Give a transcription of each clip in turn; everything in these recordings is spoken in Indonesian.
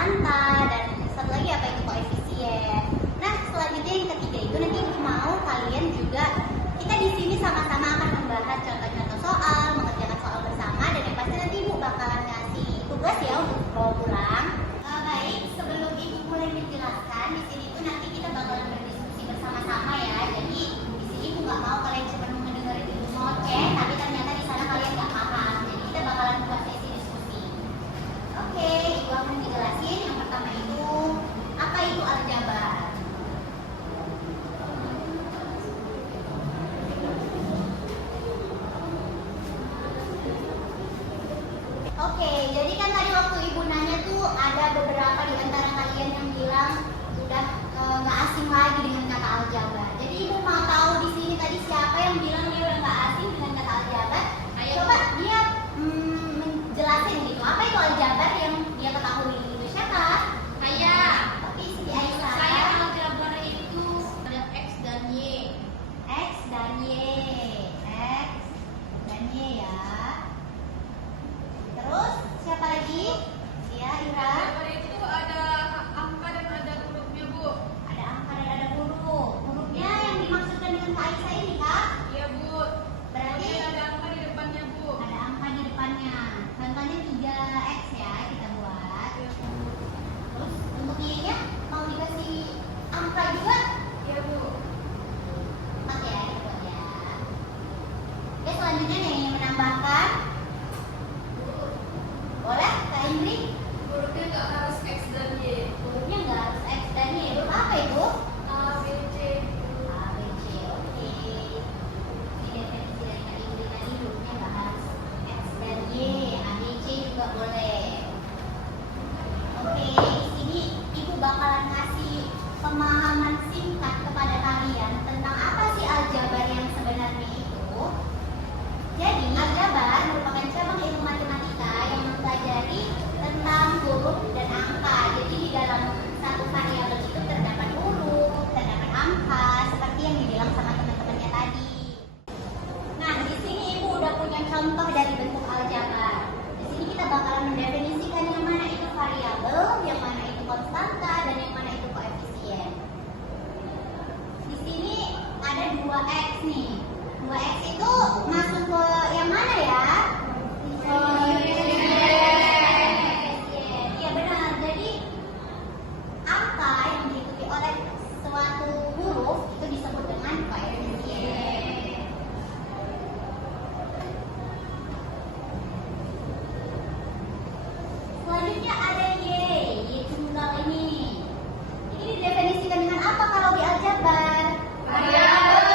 konstanta, dan satu lagi apa itu koefisien. Nah, selanjutnya yang ketiga itu nanti mau kalian juga kita di sini sama-sama akan membahas contoh-contoh soal, mengerjakan soal bersama, dan yang pasti nanti Ibu bakalan ngasih tugas ya untuk bawa pulang. Baik, sebelum Ibu mulai menjelaskan, di sini tuh nanti kita bakalan berdiskusi bersama-sama ya. Jadi di sini Ibu nggak mau kalian cuma mendengarin Ibu ngoceh, tapi ternyata di sana kalian nggak paham. Jadi kita bakalan buat sesi diskusi. Oke, Ibu akan dijelasin. Yang pertama itu apa itu aljabar? Oke, jadi kan tadi waktu Ibu nanya tuh ada beberapa di antara kalian yang bilang udah nggak asing lagi dengan kata aljabar. Jadi Ibu mau tahu di sini tadi siapa yang bilang dia udah nggak asing dengan kata aljabar? Ayo coba dia menjelasin gitu. Apa itu aljabar yang dia ketahui? Itu siapa? Saya. Oke, Siti Aisyah. Saya aljabar itu ada X dan Y. X dan Y. X dan Y ya. Terus siapa lagi? Ya, Ira. Aljabar itu ada angka dan ada hurufnya, Bu. Ada angka dan ada huruf. Hurufnya yang dimaksudkan dengan Kak Aisyah ini, Kak? Iya, Bu. Berarti Kemudian ada angka di depannya, Bu. ada angka di depannya. Contohnya 3x ya, kita buat. Iya, Bu. Terus untuk Y-nya mau dikasih angka juga? Iya, Bu. 4 ya, kita buat ya. Oke, selanjutnya nih menambahkan. Boleh, Kak Indri? Hurufnya nggak harus X dan Y. Hurufnya nggak harus X dan Y. Huruf apa itu? A, B, C. A, B, C, oke. Ini definisi dari Kak Indri tadi, hurufnya nggak harus X dan Y. A, B, C juga boleh. Oke, di sini Ibu bakalan ngasih pemahaman singkat kepada kalian tentang apa sih aljabar yang sebenarnya itu. Jadi, aljabar merupakan cabang ilmu matematika yang mempelajari tentang huruf dan angka. Jadi, di dalam satu variabel itu terdapat huruf, terdapat angka, seperti yang dibilang sama teman-temannya tadi. Nah, di sini Ibu udah punya contoh dari bentuk aljabar. Di sini kita bakalan mendefinisikan yang mana itu variabel, yang mana itu konstanta, dan yang mana itu koefisien. Di sini ada 2x nih. 2x itu masuk ke yang mana ya? Iya benar. Jadi angka yang diikuti oleh suatu huruf itu disebut dengan koefisien. Selanjutnya ada Y tunggal ini. Ini didefinisikan dengan apa kalau di aljabar? Variabel.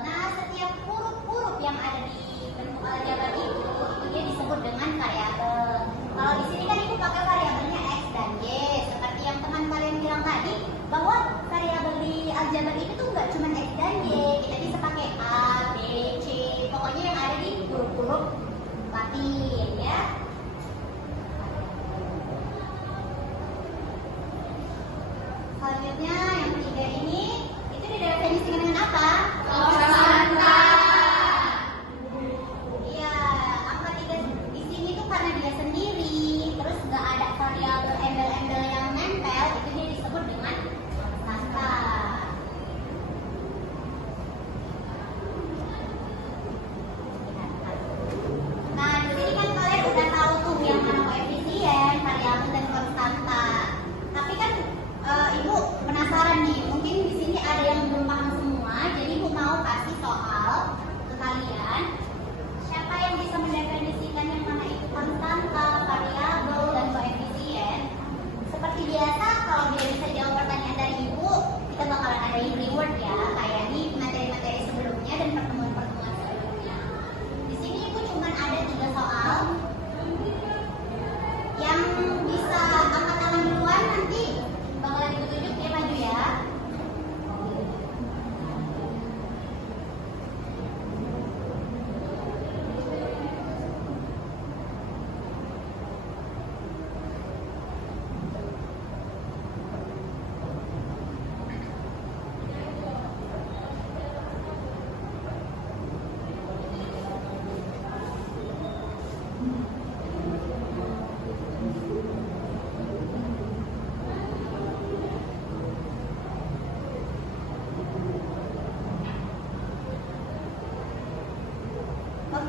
Nah, setiap huruf-huruf yang ada di bentuk aljabar ini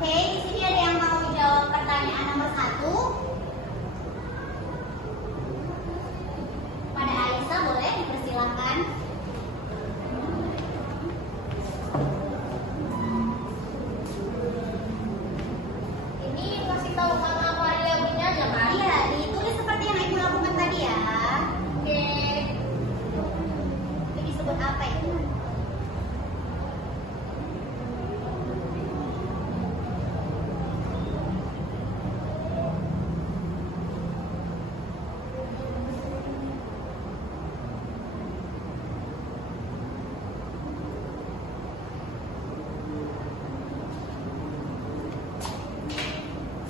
Oke, di sini ada yang mau jawab pertanyaan nomor 1. Pada Aisyah boleh dipersilakan. Ini kasih tahu nama variabelnya aja, Mas. Iya, ditulis seperti yang Ibu lakukan tadi ya. Oke. Itu disebut apa itu?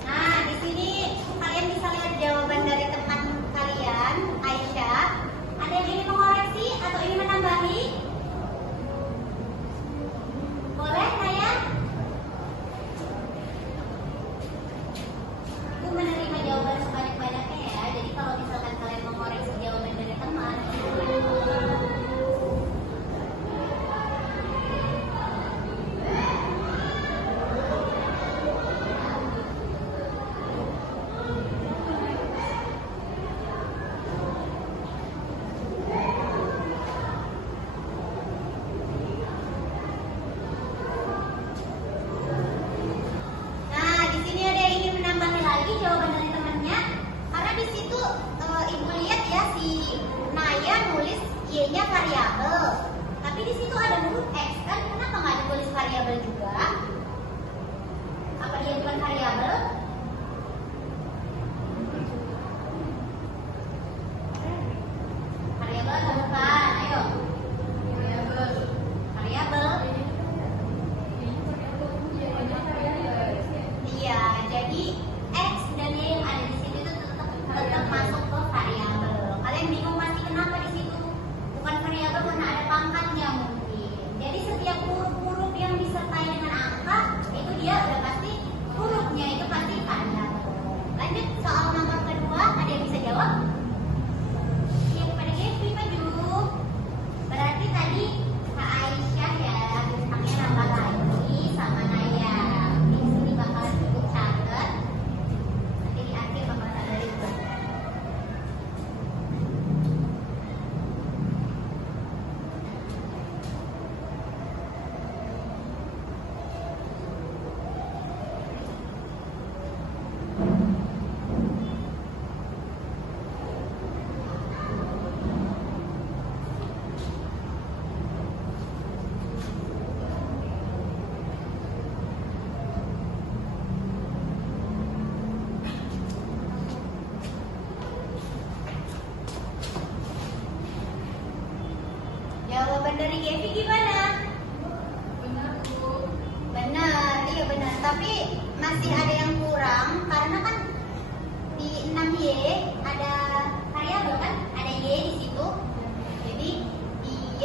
Nah, di sini kalian bisa lihat jawaban dari teman kalian, Aisyah. Ada yang ingin mengoreksi atau ingin menambahi? Boleh, Naya? Aku menerima jawaban sebanyak-banyaknya ya. Jadi kalau misalkan kalian mengoreksi jawaban dari teman, nah, di sini ada yang ingin menambahi lagi jawaban dari temannya. Karena di situ Ibu lihat ya si Naya nulis Y-nya variabel. Tapi di situ ada huruf X kan, kenapa nggak ditulis variabel juga? Apa dia bukan variabel? Variabel atau bukan? Ayo. Variabel. Iya, jadi X dan Y yang ada di situ itu tetap masuk ke variabel. Kalian bingung pasti kenapa di situ bukan variabel karena ada pangkatnya mungkin. Jadi setiap huruf-huruf yang disertai dengan angka itu dia udah pasti hurufnya itu pasti variabel. Lanjut soal nomor kedua, ada yang bisa jawab? Iya, kepada Gevi maju. Berarti tadi Kak Aisyah ya bintangnya nambah lagi sama Naya. Di sini bakalan cukup catat. Nanti di akhir bakalan ada ribuan. Jawaban dari Gevi gimana? Benar, Bu. Benar, iya benar. Tapi masih ada yang kurang karena kan di 6Y ada variabel kan? Ada Y di situ. Jadi di Y,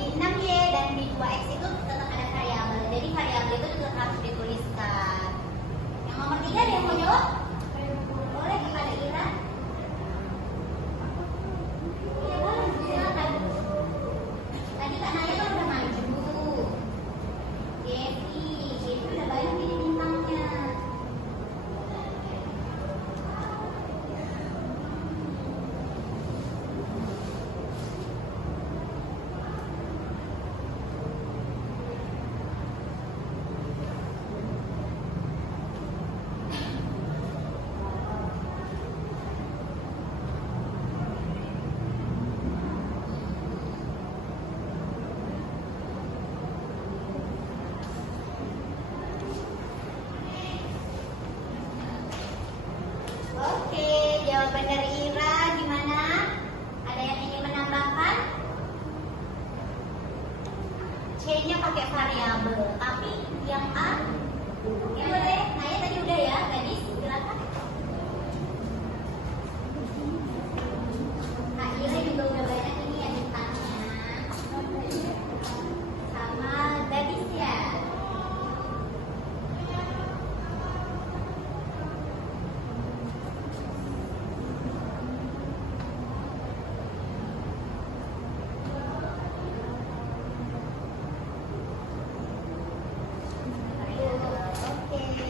di 6Y dan di 2X itu tetap ada variabel. Jadi variabel itu tetap harus dituliskan. Yang nomor 3 ada yang mau jawab? Boleh kepada Ira. Iya boleh, silakan. Tadi Kak Naya kan udah maju. Gevi udah banyak ini bintangnya. Oke, jawaban dari Ira gimana? Ada yang ingin menambahkan? C-nya pakai variabel, tapi yang A ya boleh. Naya tadi udah ya, gadis, silakan. Kak Ira juga udah banyak ini ya bintangnya. Sama gadis ya. Oke.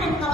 dan kalau